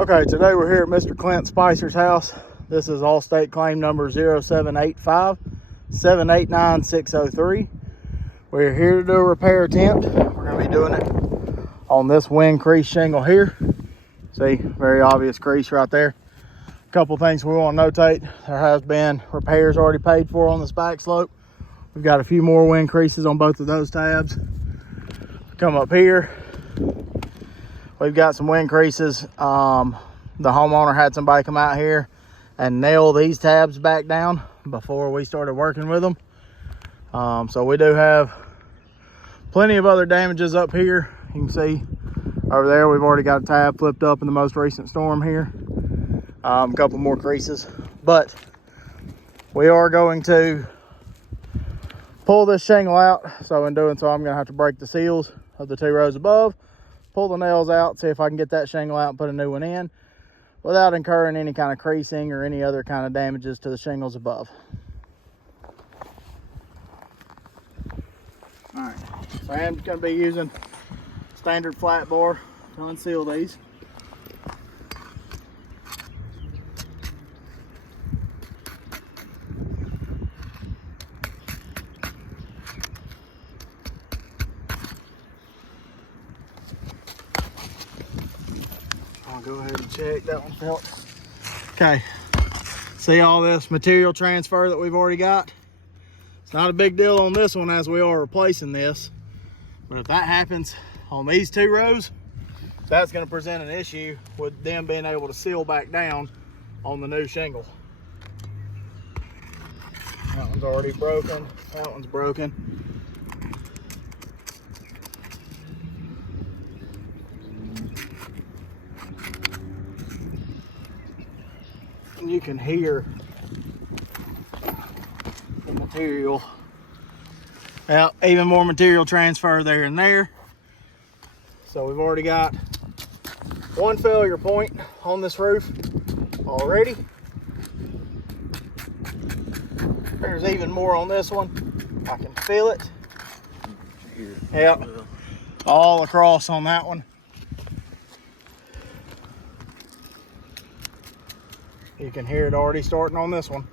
Okay, today we're here at Mr. Clint Spicer's house. This is Allstate claim number 0785-789-603. We're here to do a repair attempt. We're going to be doing it on this wind crease shingle here. See, very obvious crease right there. A couple things we want to notate. There has been repairs already paid for on this back slope. We've got a few more wind creases on both of those tabs. Come up here. We've got some wind creases. The homeowner had somebody come out here and nail these tabs back down before we started working with them. So we do have plenty of other damages up here. You can see over there, we've already got a tab flipped up in the most recent storm here. A couple more creases, but we are going to pull this shingle out. So in doing so, I'm going to have to break the seals of the 2 rows above, pull the nails out, see if I can get that shingle out and put a new one in without incurring any kind of creasing or any other kind of damages to the shingles above. All right, so I am going to be using standard flat bar to unseal these. I'll go ahead and check that one felt. Okay, see all this material transfer that we've already got? It's not a big deal on this one as we are replacing this, but if that happens on these 2 rows, that's going to present an issue with them being able to seal back down on the new shingle. That one's already broken, that one's broken. And you can hear the material. Now, even more material transfer there and there. So we've already got 1 failure point on this roof already. There's even more on this one. I can feel it. Yep. All across on that one. You can hear it already starting on this one.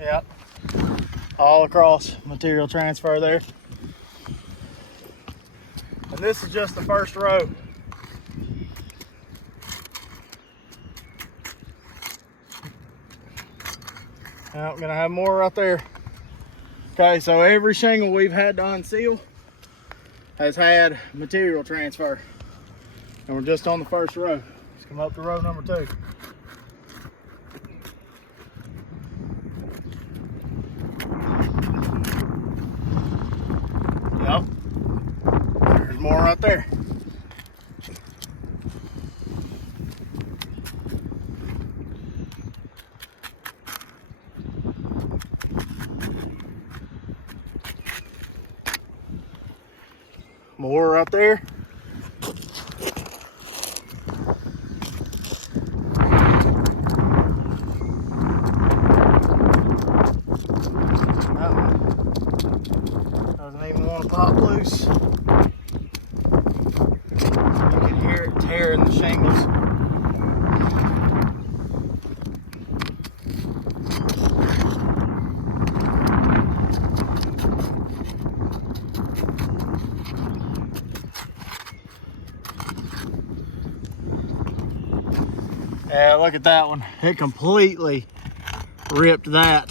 Yep, all across material transfer there. And this is just the first row. Now I'm gonna have more right there. Okay, so every shingle we've had to unseal has had material transfer. And we're just on the first row. Let's come up to row number 2. Yep, there's more right there. More right there. That one doesn't even want to pop loose. You can hear it tearing the shingles. Yeah, look at that one. It completely ripped that.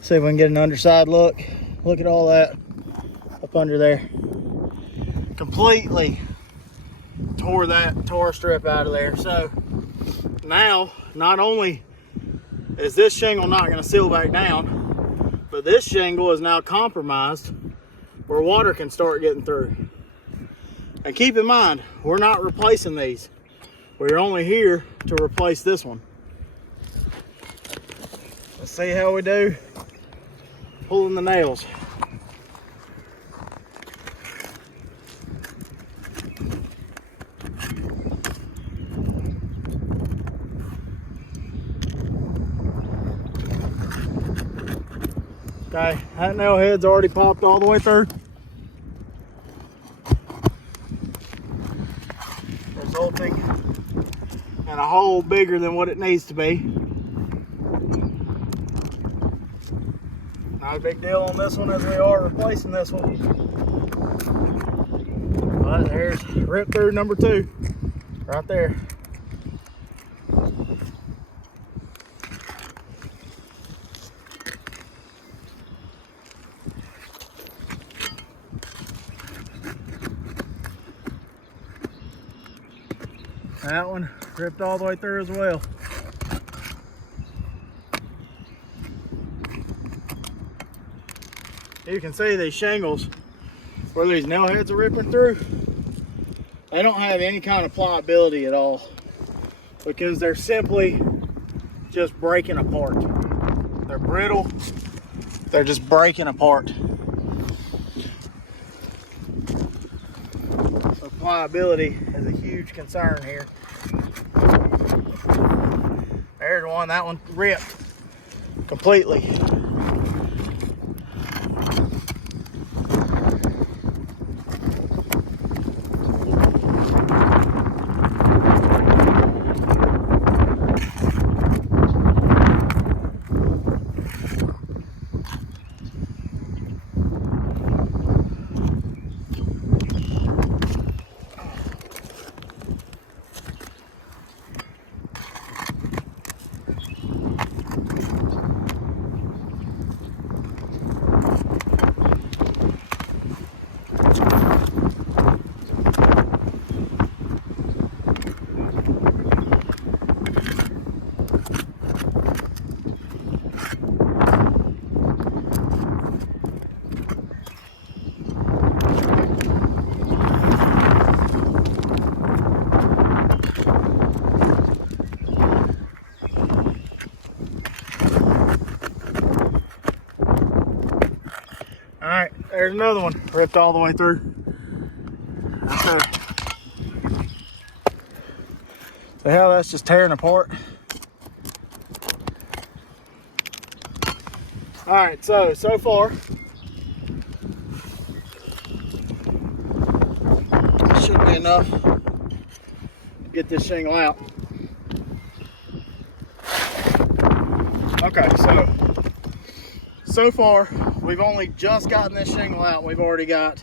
See if we can get an underside look. Look at all that up under there. Completely tore that tar strip out of there. So now, not only is this shingle not going to seal back down, but this shingle is now compromised where water can start getting through. And keep in mind, we're not replacing these. We're only here to replace this one. Let's see how we do pulling the nails. Okay, that nail head's already popped all the way through. Resulting in a hole bigger than what it needs to be. Not a big deal on this one as we are replacing this one. But there's rip through number 2, right there. That one ripped all the way through as well. You can see these shingles where these nail heads are ripping through. They don't have any kind of pliability at all because they're simply just breaking apart. They're brittle. They're just breaking apart. So pliability is a huge concern here. There's one, that one ripped completely. Alright, there's another one ripped all the way through. So how that's just tearing apart. Alright, so far should be enough to get this shingle out. Okay, so far we've only just gotten this shingle out. We've already got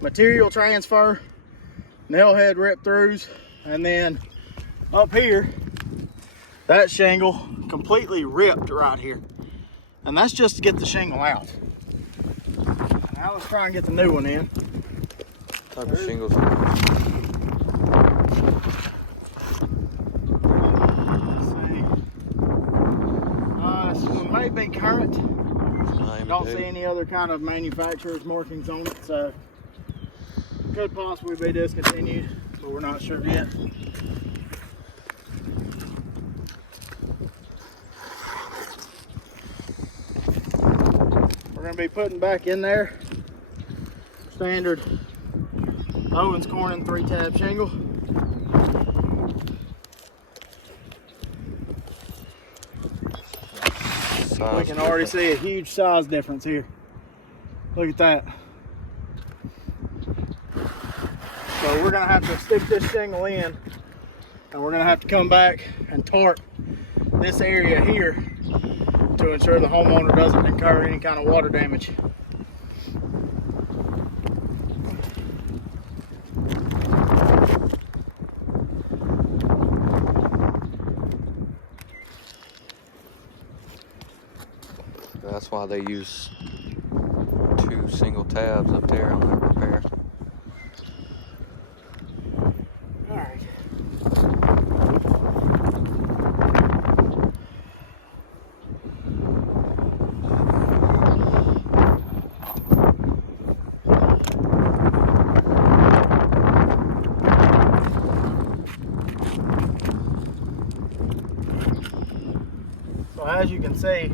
material transfer, nail head rip throughs, and then up here, that shingle completely ripped right here. And that's just to get the shingle out. Now let's try and get the new one in. What type of shingles? This one may be current. Don't see Miami-Dade. any other kind of manufacturer's markings on it, so could possibly be discontinued, but we're not sure yet. We're going to be putting back in there standard Owens Corning 3-tab shingle. We can already see a huge size difference here. Look at that. So we're gonna have to stick this shingle in, and we're gonna have to come back and tarp this area here to ensure the homeowner doesn't incur any kind of water damage. That's why they use 2 single tabs up there on that repair. All right. So as you can see,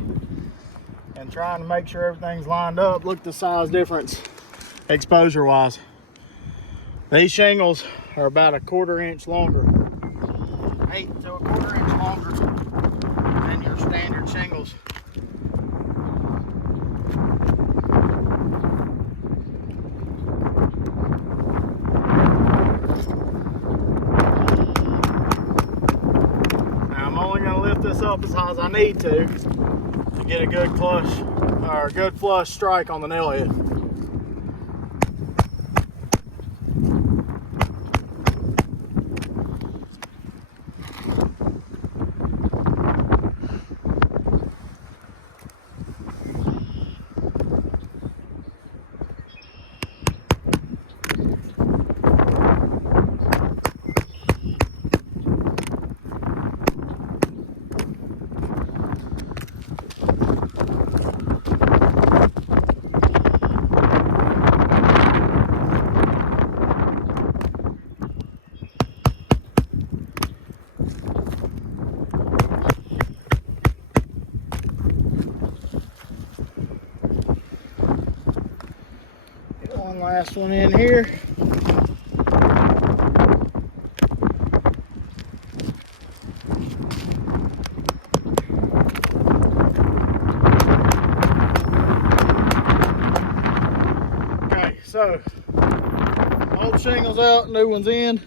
and trying to make sure everything's lined up, look at the size difference exposure wise. These shingles are about a 1/4 inch longer, 1/8 to a 1/4 inch longer than your standard shingles. as high as I need to get a good flush or a good flush strike on the nail head. One last one in here. Okay, so old shingles out, new ones in.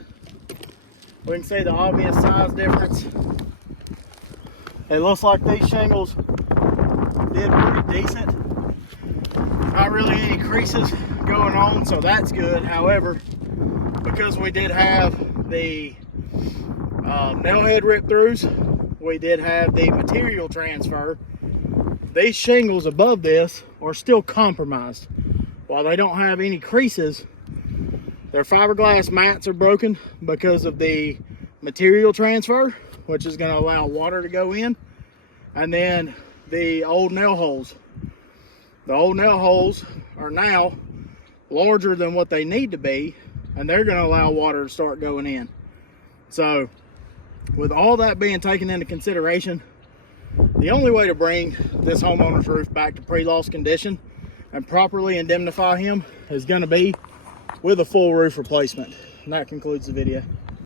We can see the obvious size difference. It looks like these shingles did pretty decent. Not really any creases going on, so that's good. However, because we did have the nail head rip throughs, we did have the material transfer, these shingles above this are still compromised. While they don't have any creases, their fiberglass mats are broken because of the material transfer, which is going to allow water to go in. And then the old nail holes. The old nail holes are now larger than what they need to be, and they're going to allow water to start going in. So with all that being taken into consideration, the only way to bring this homeowner's roof back to pre-loss condition and properly indemnify him is going to be with a full roof replacement. And that concludes the video.